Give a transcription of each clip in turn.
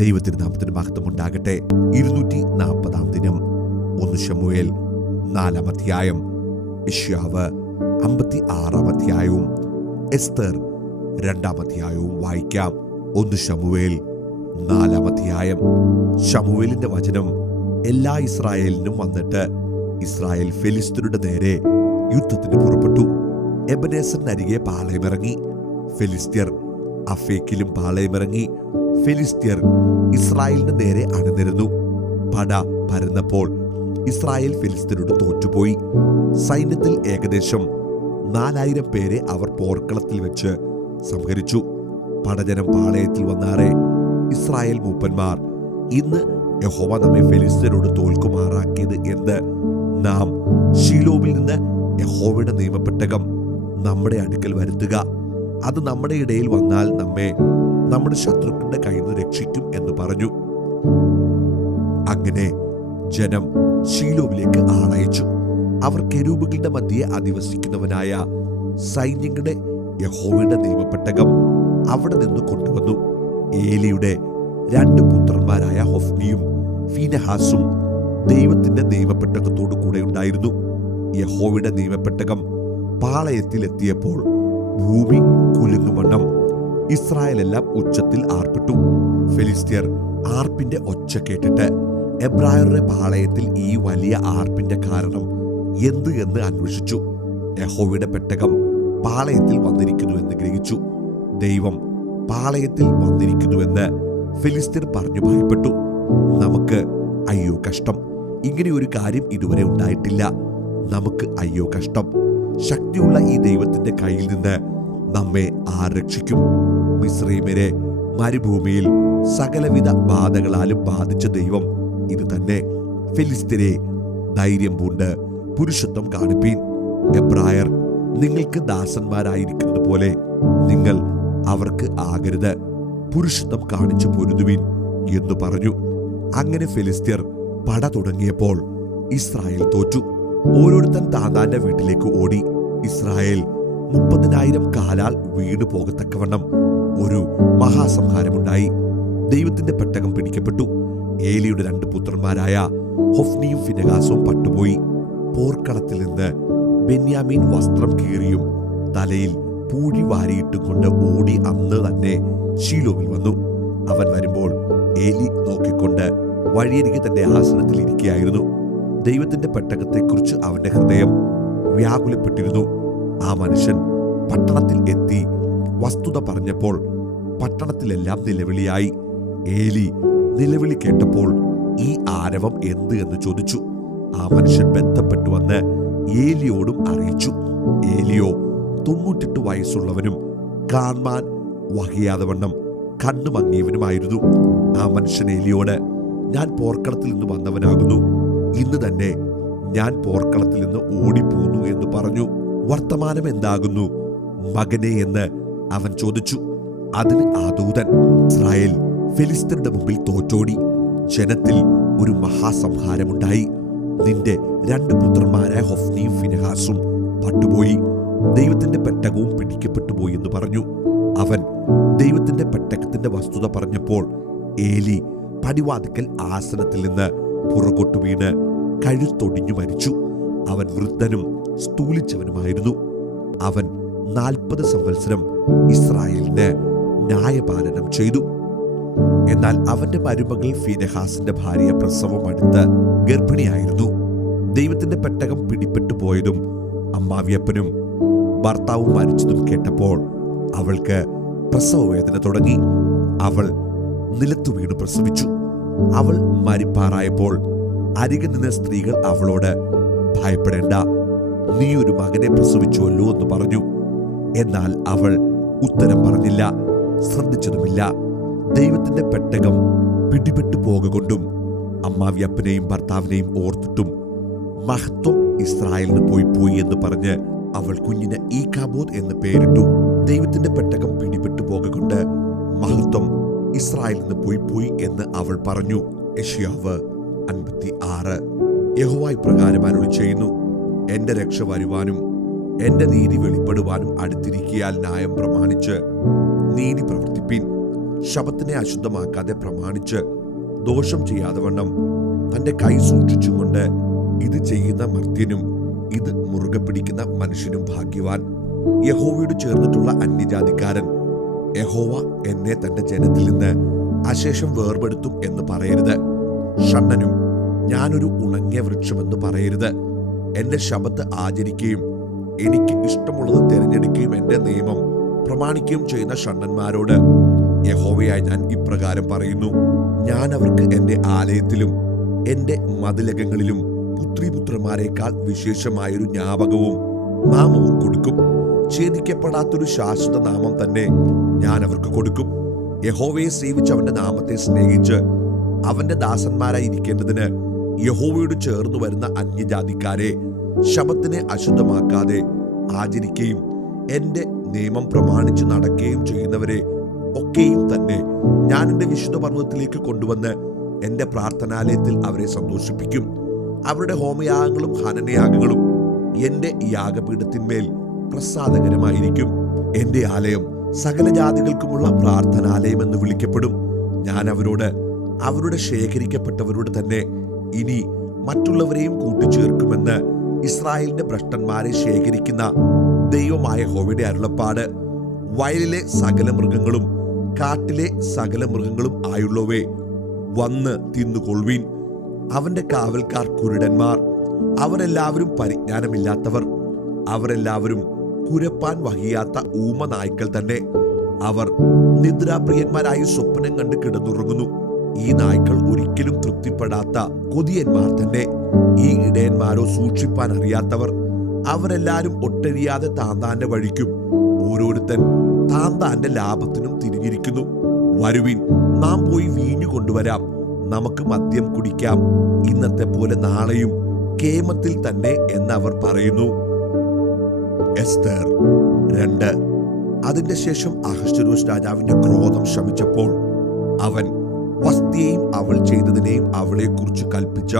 ദൈവത്തിന് നാമത്തിന് മഹത്വം ഉണ്ടാകട്ടെ. 240 ദിനം. 1 ശമൂവേൽ 4 അധ്യായം, യെശയ്യാവ് 56 അധ്യായവും എസ്തർ 2 അധ്യായവും വായിക്കാം. 1 ശമൂവേൽ 4 അധ്യായം. ശമൂവേലിന്റെ വചനം എല്ലാ ഇസ്രായേലിനും വന്നിട്ട് ഇസ്രായേൽ ഫെലിസ്ത്യരുടെ നേരെ യുദ്ധത്തിന് പുറപ്പെട്ടു. എബനേസറിനരികെ പാളയമിറങ്ങി. ഫെലിസ്ത്യർ അഫേക്കിലും പാളയമിറങ്ങി. ഫെലിസ്ത്യർ ഇസ്രായേലിന് നേരെ അണിനിരന്നു. പട പരന്നപ്പോൾ ഇസ്രായേൽ ഫെലിസ്ത്യരോട് തോറ്റുപോയി. സൈന്യത്തിൽ ഏകദേശം 4000 പേരെ അവർ പോർക്കളത്തിൽ വെച്ച് സംഹരിച്ചു. പടജനം പാളയത്തിൽ വന്നാറെ ഇസ്രായേൽ മൂപ്പന്മാർ, ഇന്ന് യഹോവ നമ്മെ ഫെലിസ്ത്യരോട് തോൽക്കുമാറാക്കിയത് എന്ന് നാം ശീലോവിൽ നിന്ന് യഹോവയുടെ നിയമപ്പെട്ടകം നമ്മുടെ അടുക്കൽ വരുത്തുക. അത് നമ്മുടെ ഇടയിൽ വന്നാൽ നമ്മെ നമ്മുടെ ശത്രുക്കളുടെ കയ്യിൽ നിന്ന് രക്ഷിക്കും എന്ന് പറഞ്ഞു. അങ്ങനെ ജനം ശീലോവിലേക്ക് ആളയച്ചു. അവർ കെരൂബുകളുടെ മധ്യേ അധിവസിക്കുന്നവനായ സൈന്യങ്ങളുടെ യഹോവയുടെ നിയമപ്പെട്ടകം അവിടെ നിന്ന് കൊണ്ടുവന്നു. ഏലിയുടെ 2 പുത്രന്മാരായ ഹൊഫ്നിയും ഫീനെഹാസും ദൈവത്തിന്റെ നിയമപ്പെട്ടകത്തോടു കൂടെ ഉണ്ടായിരുന്നു. യഹോവയുടെ നിയമപ്പെട്ടകം പാളയത്തിൽ എത്തിയപ്പോൾ ഭൂമി കുലുങ്ങുമണ്ണം ഇസ്രായേലെല്ലാം ഉച്ചത്തിൽ ആർപ്പിട്ടു. ഫെലിസ്ത്യർ ആർപ്പിന്റെ ഒച്ച കേട്ടിട്ട് എബ്രായരുടെ പാളയത്തിൽ ഈ വലിയ ആർപ്പിന്റെ കാരണം എന്ത് എന്ന് അന്വേഷിച്ചു. യഹോവയുടെ പെട്ടകം പാളയത്തിൽ വന്നിരിക്കുന്നുവെന്ന് ഗ്രഹിച്ചു. ദൈവം പാളയത്തിൽ വന്നിരിക്കുന്നുവെന്ന് ഫെലിസ്ത്യർ പറഞ്ഞു ഭയപ്പെട്ടു. നമുക്ക് അയ്യോ കഷ്ടം, ഇങ്ങനെ ഒരു കാര്യം ഇതുവരെ ഉണ്ടായിട്ടില്ല. നമുക്ക് അയ്യോ കഷ്ടം. ശക്തിയുള്ള ഈ ദൈവത്തിന്റെ കയ്യിൽ നിന്ന് നമ്മെ ആർ രക്ഷിക്കും? മിസ്രയീമ്യരെ മരുഭൂമിയിൽ സകലവിധ ബാധകളാലും ബാധിച്ച ദൈവം ഇത് തന്നെ. ഫെലിസ്ത്യരെ, ധൈര്യം പൂണ്ട് പുരുഷത്വം കാണിപ്പീൻ. എബ്രായർ നിങ്ങൾക്ക് ദാസന്മാരായിരിക്കുന്നത് പോലെ നിങ്ങൾ അവർക്ക് ആകരുത്. പുരുഷത്വം കാണിച്ചു പൊരുതുവിൻ എന്ന് പറഞ്ഞു. അങ്ങനെ ഫെലിസ്ത്യർ പട തുടങ്ങിയപ്പോൾ ഇസ്രായേൽ തോറ്റു. ഓരോരുത്തൻ താന്താന്റെ വീട്ടിലേക്ക് ഓടി. ഇസ്രായേൽ 30,000 കാലാൽ വീണു പോകത്തക്കവണ്ണം ഒരു മഹാസംഹാരമുണ്ടായി. ദൈവത്തിന്റെ പെട്ടകം പിടിക്കപ്പെട്ടു. ഏലിയുടെ 2 പുത്രന്മാരായ ഹൊഫ്നിയും ഫിനെഹാസും പട്ടുപോയി. പോർക്കളത്തിൽ നിന്ന് ബെന്യാമീൻ വസ്ത്രം കീറിയും തലയിൽ പൂഴി വാരിയിട്ടും കൊണ്ട് ഓടി അന്ന് തന്നെ ശീലോവിൽ വന്നു. അവൻ വരുമ്പോൾ ഏലി നോക്കിക്കൊണ്ട് വഴിയരികെ തന്റെ ആസനത്തിൽ ഇരിക്കുകയായിരുന്നു. ദൈവത്തിന്റെ പെട്ടകത്തെക്കുറിച്ച് അവന്റെ ഹൃദയം വ്യാകുലപ്പെട്ടിരുന്നു. ആ മനുഷ്യൻ പട്ടണത്തിൽ എത്തി വസ്തുത പറഞ്ഞപ്പോൾ പട്ടണത്തിലെല്ലാം നിലവിളിയായി. ഏലി നിലവിളി കേട്ടപ്പോൾ ഈ ആരവം എന്ത് എന്ന് ചോദിച്ചു. ആ മനുഷ്യൻ ബന്ധപ്പെട്ടു വന്ന് ഏലിയോടും അറിയിച്ചു. ഏലിയോ 98 വയസ്സുള്ളവനും കാൺമാൻ വഹിയാതെ വണ്ണം കണ്ണു മങ്ങിയവനുമായിരുന്നു. ആ മനുഷ്യൻ ഏലിയോട്, ഞാൻ പോർക്കളത്തിൽ നിന്ന് വന്നവനാകുന്നു. ഇന്ന് തന്നെ ഞാൻ പോർക്കളത്തിൽ നിന്ന് ഓടിപ്പോന്നു എന്ന് പറഞ്ഞു. വർത്തമാനം എന്താകുന്നു മകനെ എന്ന് അവൻ ചോദിച്ചു. അതിന് ആ ദൂതൻ, ഇസ്രായേൽ ഫെലിസ്ത്യരുടെ മുമ്പിൽ തോറ്റോടി. ജനത്തിൽ ഒരു മഹാസംഹാരമുണ്ടായി. നിന്റെ 2 പുത്രന്മാരായ ഹൊഫ്നിയും ഫിനെഹാസും പട്ടുപോയി. ദൈവത്തിന്റെ പെട്ടകവും പിടിക്കപ്പെട്ടു പോയി എന്ന് പറഞ്ഞു. അവൻ ദൈവത്തിന്റെ പെട്ടകത്തിന്റെ വസ്തുത പറഞ്ഞപ്പോൾ ഏലി പടിവാതിക്കൽ ആസനത്തിൽ നിന്ന് പുറകോട്ടു വീണ് കഴുത്തൊടിഞ്ഞു മരിച്ചു. അവൻ വൃദ്ധനും സ്ഥൂലിച്ചവനുമായിരുന്നു. അവൻ 40 സംവത്സരം ഇസ്രായേലിന് ന്യായപാലനം ചെയ്തു. എന്നാൽ അവന്റെ മരുമകൾ ഫീനെഹാസിന്റെ ഭാര്യ പ്രസവം അടുത്ത് ഗർഭിണിയായിരുന്നു. ദൈവത്തിന്റെ പെട്ടകം പിടിപ്പെട്ടു പോയതും അമ്മാവിയപ്പനും ഭർത്താവും മരിച്ചതും കേട്ടപ്പോൾ അവൾക്ക് പ്രസവവേദന തുടങ്ങി. അവൾ നിലത്തു വീണ് പ്രസവിച്ചു. അവൾ മരിപ്പാറായപ്പോൾ അരികെ നിന്ന സ്ത്രീകൾ അവളോട്, ഭയപ്പെടേണ്ട, നീ ഒരു മകനെ പ്രസവിച്ചുവല്ലോ എന്ന് പറഞ്ഞു. എന്നാൽ അവൾ ഉത്തരം പറഞ്ഞില്ല, ശ്രദ്ധിച്ചതുമില്ല. ദൈവത്തിന്റെ പെട്ടകം പിടിപെട്ടു പോകുകൊണ്ടും അമ്മാവിയപ്പനെയും ഭർത്താവിനെയും ഓർത്തിട്ടും മഹത്വം ഇസ്രായേലിന് പോയി എന്ന് പറഞ്ഞ് അവൾ കുഞ്ഞിന് ഈകാബോദ് എന്ന് പേരിട്ടു. ദൈവത്തിന്റെ പെട്ടകം പിടിപെട്ടു പോകുകൊണ്ട് മഹത്വം ഇസ്രായേലിന് പോയി എന്ന് അവൾ പറഞ്ഞു. യെശയ്യാവ് 56. യഹോവ ഇപ്രകാരം അരുളി ചെയ്യുന്നു, എന്റെ രക്ഷ വരുവാനും എന്റെ നീതി വെളിപ്പെടുവാനും അടുത്തിരിക്കയാൽ ന്യായം പ്രമാണിച്ച് നീതി പ്രവർത്തിപ്പീൻ. ശബത്തിനെ അശുദ്ധമാക്കാതെ പ്രമാണിച്ച് ദോഷം ചെയ്യാതെ വണ്ണം തന്റെ കൈ സൂക്ഷിച്ചും കൊണ്ട് ഇത് ചെയ്യുന്ന മർത്യനും ഇത് മുറുകെ പിടിക്കുന്ന മനുഷ്യനും ഭാഗ്യവാൻ. യഹോവയോട് ചേർന്നിട്ടുള്ള അന്യജാതിക്കാരൻ യഹോവ എന്നെ തന്റെ ജനത്തിൽ നിന്ന് അശേഷം വേർപെടുത്തും എന്ന് പറയരുത്. ഷണ്ഡനും ഞാനൊരു ഉണങ്ങിയ വൃക്ഷമെന്ന് പറയരുത്. എന്റെ ശബത്ത് ആചരിക്കുകയും എനിക്ക് ഇഷ്ടമുള്ളത് തിരഞ്ഞെടുക്കുകയും എന്റെ നിയമം പ്രമാണിക്കുകയും ചെയ്യുന്ന ഷണ്ഡന്മാരോട് യഹോവയായി ഞാൻ ഇപ്രകാരം പറയുന്നു: ഞാൻ അവർക്ക് എന്റെ ആലയത്തിലും എന്റെ മതിലകങ്ങളിലും പുത്രിപുത്രന്മാരെക്കാൾ വിശേഷമായൊരു ജ്ഞാപകവും നാമവും കൊടുക്കും. ഛേദിക്കപ്പെടാത്തൊരു ശാശ്വത നാമം തന്നെ ഞാൻ അവർക്ക് കൊടുക്കും. യഹോവയെ സേവിച്ച് അവന്റെ നാമത്തെ സ്നേഹിച്ച് അവന്റെ ദാസന്മാരായി ഇരിക്കേണ്ടതിന് യഹോവയോട് ചേർന്നു വരുന്ന അന്യജാതിക്കാരെ ശബത്തിനെ അശുദ്ധമാക്കാതെ ആചരിക്കുകയും എന്റെ നിയമം പ്രമാണിച്ചു നടക്കുകയും ചെയ്യുന്നവരെ ഒക്കെയും തന്നെ ഞാൻ എന്റെ വിശുദ്ധ പർവ്വതത്തിലേക്ക് കൊണ്ടുവന്ന് എന്റെ പ്രാർത്ഥനാലയത്തിൽ അവരെ സന്തോഷിപ്പിക്കും. അവരുടെ ഹോമയാഗങ്ങളും ഹനനയാഗങ്ങളും എന്റെ യാഗപീഠത്തിന്മേൽ പ്രസാദകരമായിരിക്കും. എന്റെ ആലയം സകല ജാതികൾക്കുമുള്ള പ്രാർത്ഥനാലയം എന്ന് വിളിക്കപ്പെടും. ഞാൻ അവരോട് അവരുടെ ശേഖരിക്കപ്പെട്ടവരോട് തന്നെ ഇനി മറ്റുള്ളവരെയും കൂട്ടിച്ചേർക്കുമെന്ന് ഇസ്രായേലിന്റെ ഭ്രഷ്ടന്മാരെ ശേഖരിക്കുന്ന ദൈവമായ യഹോവയുടെ അരുളപ്പാട്. വയലിലെ സകല മൃഗങ്ങളും കാട്ടിലെ സകല മൃഗങ്ങളും ആയുള്ളവേ, വന്ന് തിന്നുകൊള്ളുവീൻ. അവന്റെ കാവൽക്കാർ കുരുടന്മാർ, അവരെല്ലാവരും പരിജ്ഞാനമില്ലാത്തവർ, അവരെല്ലാവരും കുരപ്പാൻ വഹിയാത്ത ഊമ നായ്ക്കൾ തന്നെ. അവർ നിദ്രാപ്രിയന്മാരായി സ്വപ്നം കണ്ട് കിടന്നുറങ്ങുന്നു. ഈ നായ്ക്കൾ ഒരിക്കലും തൃപ്തിപ്പെടാത്ത കൊതിയന്മാർ തന്നെ. ഈ ഇടയന്മാരോ സൂക്ഷിപ്പാൻ അറിയാത്തവർ. അവരെല്ലാരും ഒട്ടഴിയാതെ താന്താന്റെ വഴിക്കും ഓരോരുത്തൻ താന്താന്റെ ലാഭത്തിനും തിരിഞ്ഞിരിക്കുന്നു. വരുവിൻ, നാം പോയി വീഞ്ഞു കൊണ്ടുവരാം, നമുക്ക് മദ്യം കുടിക്കാം, ഇന്നത്തെ പോലെ നാളെയും കേമത്തിൽ തന്നെ എന്നവർ പറയുന്നു. എസ്തർ 2. അതിന്റെ ശേഷം അഹശ്വേരോശ് രാജാവിന്റെ ക്രോധം ശമിച്ചപ്പോൾ അവൻ വസ്തിയെയും അവൾ ചെയ്തതിനെയും അവളെക്കുറിച്ച് കൽപ്പിച്ച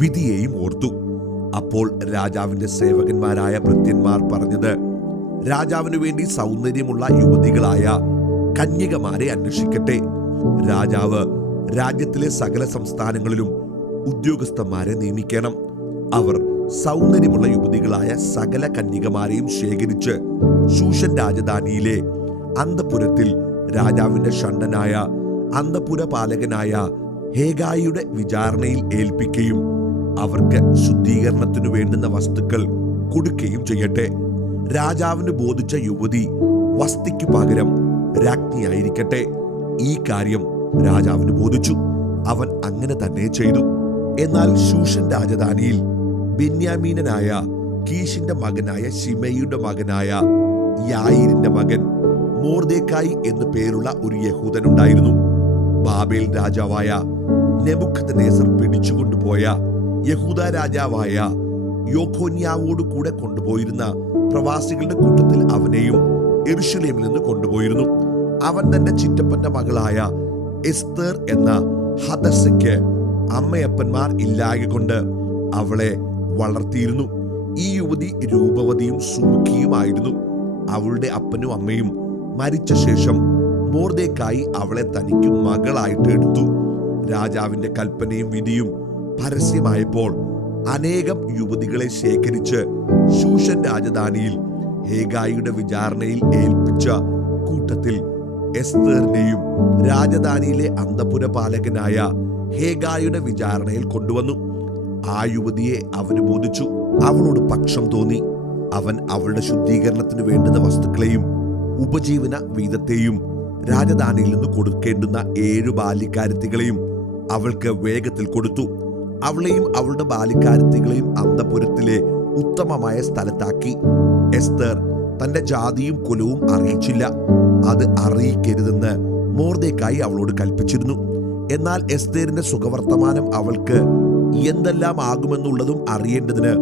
വിധിയെയും ഓർത്തു. അപ്പോൾ രാജാവിന്റെ സേവകന്മാരായ ഭൃത്യന്മാർ പറഞ്ഞത്: രാജാവിനു വേണ്ടി സൗന്ദര്യമുള്ള യുവതികളായ കന്യകമാരെ അന്വേഷിക്കട്ടെ. രാജാവ് രാജ്യത്തിലെ സകല സംസ്ഥാനങ്ങളിലും ഉദ്യോഗസ്ഥന്മാരെ നിയമിക്കണം. അവർ സൗന്ദര്യമുള്ള യുവതികളായ സകല കന്യകമാരെയും ശേഖരിച്ച് ശൂഷൻ രാജധാനിയിലെ അന്തപുരത്തിൽ രാജാവിന്റെ ഷണ്ഡനായ അന്തപുരപാലകനായ ഹേഗായിയുടെ വിചാരണയിൽ ഏൽപ്പിക്കുകയും അവർക്ക് ശുദ്ധീകരണത്തിനു വേണ്ടുന്ന വസ്തുക്കൾ കൊടുക്കുകയും ചെയ്യട്ടെ. രാജാവിന് ബോധിച്ച യുവതി വസ്തിക്ക് പകരം രാജ്ഞിയായിരിക്കട്ടെ. ഈ കാര്യം രാജാവിന് ബോധിച്ചു. അവൻ അങ്ങനെ തന്നെ ചെയ്തു. എന്നാൽ ശൂഷൻ രാജധാനിയിൽ ബെന്യാമീനനായ കീശിന്റെ മകനായ ശിമെയിയുടെ മകനായ യായിരിന്റെ മകൻ മൊർദെഖായി എന്നു പേരുള്ള ഒരു യഹൂദനുണ്ടായിരുന്നു. ബാബേൽ രാജാവായ നെബൂഖദ്നേസർ പിടിച്ചുകൊണ്ടുപോയ യഹൂദ രാജാവായ യോഖോന്യാവോട് കൂടെ കൊണ്ടുപോയിരുന്ന പ്രവാസികളുടെ കൂട്ടത്തിൽ അവനെയും യെരൂശലേമിൽ നിന്ന് കൊണ്ടുപോയിരുന്നു. അവൻ തന്റെ ചിറ്റപ്പന്റെ മകളായ എസ്തർ എന്ന ഹദസ്സയ്ക്ക് അമ്മയപ്പന്മാർ ഇല്ലായകൊണ്ട് അവളെ വളർത്തിയിരുന്നു. ഈ യുവതി രൂപവതിയും സുമുഖിയുമായിരുന്നു. അവളുടെ അപ്പനും അമ്മയും മരിച്ച ശേഷം മൊർദെഖായി അവളെ തനിക്ക് മകളായിട്ട് എടുത്തു. രാജാവിന്റെ കൽപ്പനയും വിധിയും പരസ്യമായപ്പോൾ അനേകം യുവതികളെ ശേഖരിച്ച് ശൂഷൻ രാജധാനിയിൽ ഹേഗായിയുടെ വിചാരണയിൽ ഏൽപ്പിച്ച കൂട്ടത്തിൽ എസ്തേറിനെയും രാജധാനിയിലെ അന്തപുരപാലകനായ ഹേഗായിയുടെ വിചാരണയിൽ കൊണ്ടുവന്നു. ആ യുവതിയെ അവന് ബോധിച്ചു. അവളോട് പക്ഷം തോന്നി. അവൻ അവളുടെ ശുദ്ധീകരണത്തിന് വേണ്ടുന്ന വസ്തുക്കളെയും ഉപജീവന വീതത്തെയും രാജധാനിയിൽ നിന്ന് കൊടുക്കേണ്ടുന്ന 7 ബാല്യക്കാരത്തികളെയും അവൾക്ക് വേഗത്തിൽ കൊടുത്തു. അവളെയും അവളുടെ ബാല്യക്കാരത്തികളെയും അന്തപുരത്തിലെ ഉത്തമമായ സ്ഥലത്താക്കി. എസ്തർ തന്റെ ജാതിയും കുലവും അറിയിച്ചില്ല. അത് അറിയിക്കരുതെന്ന് മൊർദെഖായി അവളോട് കൽപ്പിച്ചിരുന്നു. എന്നാൽ എസ്തേറിന്റെ സുഖവർത്തമാനം അവൾക്ക് എന്തെല്ലാം ആകുമെന്നുള്ളതും അറിയേണ്ടതിന്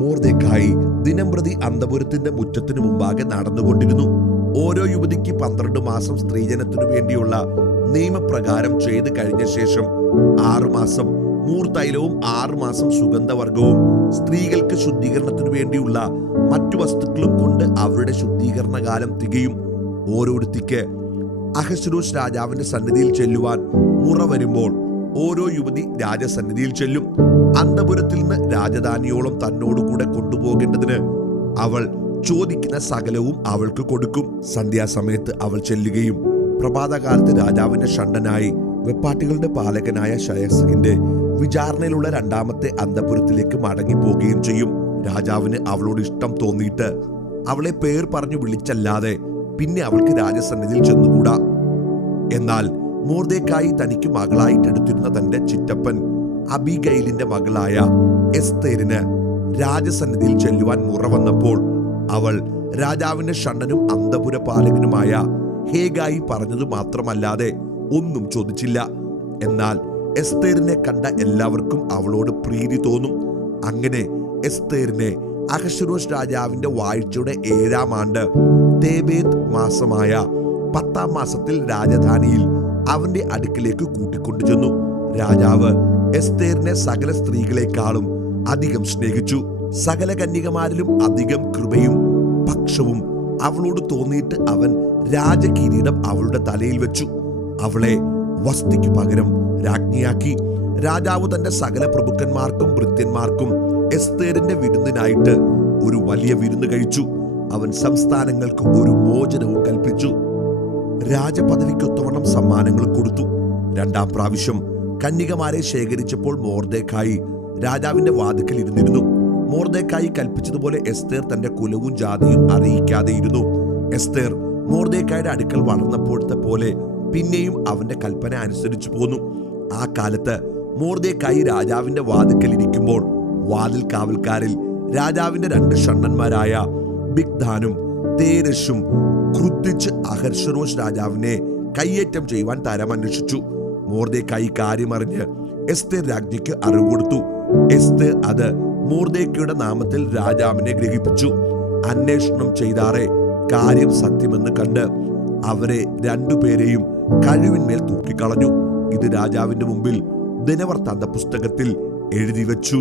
മൊർദെഖായി ദിനംപ്രതി അന്തപുരത്തിന്റെ മുറ്റത്തിനു മുമ്പാകെ നടന്നുകൊണ്ടിരുന്നു. ഓരോ യുവതിക്ക് 12 മാസം സ്ത്രീജനത്തിനു വേണ്ടിയുള്ള നിയമപ്രകാരം ചെയ്തു കഴിഞ്ഞ ശേഷം 6 മാസം മൂർത്തൈലവും 6 മാസം സുഗന്ധവർഗവും സ്ത്രീകൾക്ക് ശുദ്ധീകരണത്തിനു വേണ്ടിയുള്ള മറ്റു വസ്തുക്കളും കൊണ്ട് അവരുടെ ശുദ്ധീകരണകാലം തികയും. ഓരോരുത്തിക്ക് അഹശ്വേരോശ് രാജാവിന്റെ സന്നിധിയിൽ ചെല്ലുവാൻ മുറ വരുമ്പോൾ ഓരോ യുവതി രാജസന്നിധിയിൽ ചെല്ലും. അന്തപുരത്തിൽ നിന്ന് രാജധാനിയോളം തന്നോടുകൂടെ കൊണ്ടുപോകേണ്ടതിന് അവൾ ചോദിക്കുന്ന സകലവും അവൾക്ക് കൊടുക്കും. സന്ധ്യാസമയത്ത് അവൾ ചെല്ലുകയും പ്രഭാതകാലത്ത് രാജാവിന്റെ ഷണ്ഡനായി വെപ്പാട്ടികളുടെ പാലകനായ ശയസകിന്റെ വിചാരണയിലുള്ള രണ്ടാമത്തെ അന്തപുരത്തിലേക്ക് മടങ്ങിപ്പോകുകയും ചെയ്യും. രാജാവിന് അവളോട് ഇഷ്ടം തോന്നിയിട്ട് അവളെ പേർ പറഞ്ഞു വിളിച്ചല്ലാതെ പിന്നെ അവൾക്ക് രാജസന്നിധിയിൽ ചെന്നുകൂടാ. എന്നാൽ മൊർദെഖായി തനിക്ക് മകളായിട്ടെടുത്തിരുന്ന തന്റെ ചിറ്റപ്പൻ അബിഗയിലിന്റെ മകളായ എസ്തേരിന് രാജസന്നിധിയിൽ ചെല്ലുവാൻ മുറ വന്നപ്പോൾ അവൾ രാജാവിന്റെ ഷണ്ഡനും അന്തപുര പാലകനുമായ ഹേഗായി പറഞ്ഞതു മാത്രമല്ലാതെ ഒന്നും ചോദിച്ചില്ല. എന്നാൽ എസ്തേരിനെ കണ്ട എല്ലാവർക്കും അവളോട് പ്രീതി തോന്നും. അങ്ങനെ എസ്തേരിനെ അഹശ്വേരോശ് രാജാവിന്റെ വാഴ്ചയുടെ 7-ാം ആണ്ട് തേബേത്ത് മാസമായ 10-ാം മാസത്തിൽ രാജധാനിയിൽ അവന്റെ അടുക്കിലേക്ക് കൂട്ടിക്കൊണ്ടു ചെന്നു. രാജാവ് എസ്തേരിനെ സകല സ്ത്രീകളെക്കാളും അധികം സ്നേഹിച്ചു. സകല കന്യകമാരിലും അധികം കൃപയും പക്ഷവും അവളോട് തോന്നിയിട്ട് അവൻ രാജകിരീടം അവളുടെ തലയിൽ വെച്ചു. അവളെ വസ്തിക്ക് പകരം രാജ്ഞിയാക്കി. രാജാവ് തന്റെ സകല പ്രഭുക്കന്മാർക്കും ഭൃത്യന്മാർക്കും എസ്തേരിന്റെ വിരുന്നിനായിട്ട് ഒരു വലിയ വിരുന്ന് കഴിച്ചു. അവൻ സംസ്ഥാനങ്ങൾക്ക് ഒരു മോചനവും കൽപ്പിച്ചു. രാജപദവിക്കൊത്തവണ്ണം സമ്മാനങ്ങൾ കൊടുത്തു. 2-ാം പ്രാവശ്യം കന്യകമാരെ ശേഖരിച്ചപ്പോൾ മൊർദെഖായി രാജാവിന്റെ വാതിക്കൽ ഇരുന്നിരുന്നു. മൊർദെഖായി കൽപ്പിച്ചതുപോലെ എസ്തേർ തന്റെ കുലവും ജാതിയും അറിയിക്കാതെ ഇരുന്നു. എസ്തേർ മൊർദെഖായിയുടെ അടുക്കൽ വളർന്നപ്പോഴത്തെ പോലെ പിന്നെയും അവന്റെ കൽപ്പന അനുസരിച്ചു പോന്നു. ആ കാലത്ത് മൊർദെഖായി രാജാവിന്റെ വാതിക്കൽ ഇരിക്കുമ്പോൾ വാതിൽ കാവൽക്കാരിൽ രാജാവിന്റെ 2 ഷണ്ഡന്മാരായ ബിഗ്ധാനും തേരശും ക്രുദ്ധിച്ച് അഹശ്വേരോശ് രാജാവിനെ കയ്യേറ്റം ചെയ്യുവാൻ തരമന്വേഷിച്ചു. മൊർദെഖായി കാര്യമറിഞ്ഞ് എസ്തേർ രാജ്ഞിക്ക് അറിവ് കൊടുത്തു. എസ്തേർ അത് മൊർദെഖായിയുടെ നാമത്തിൽ രാജാവിനെ ഗ്രഹിപ്പിച്ചു. അന്വേഷണം ചെയ്താറെ കാര്യം സത്യമെന്ന് കണ്ട് അവരെ 2 പേരെയും കഴുവിന്മേൽ തൂക്കിക്കളഞ്ഞു. ഇത് രാജാവിന്റെ മുമ്പിൽ ദിനവൃത്താന്ത പുസ്തകത്തിൽ എഴുതി വെച്ചു.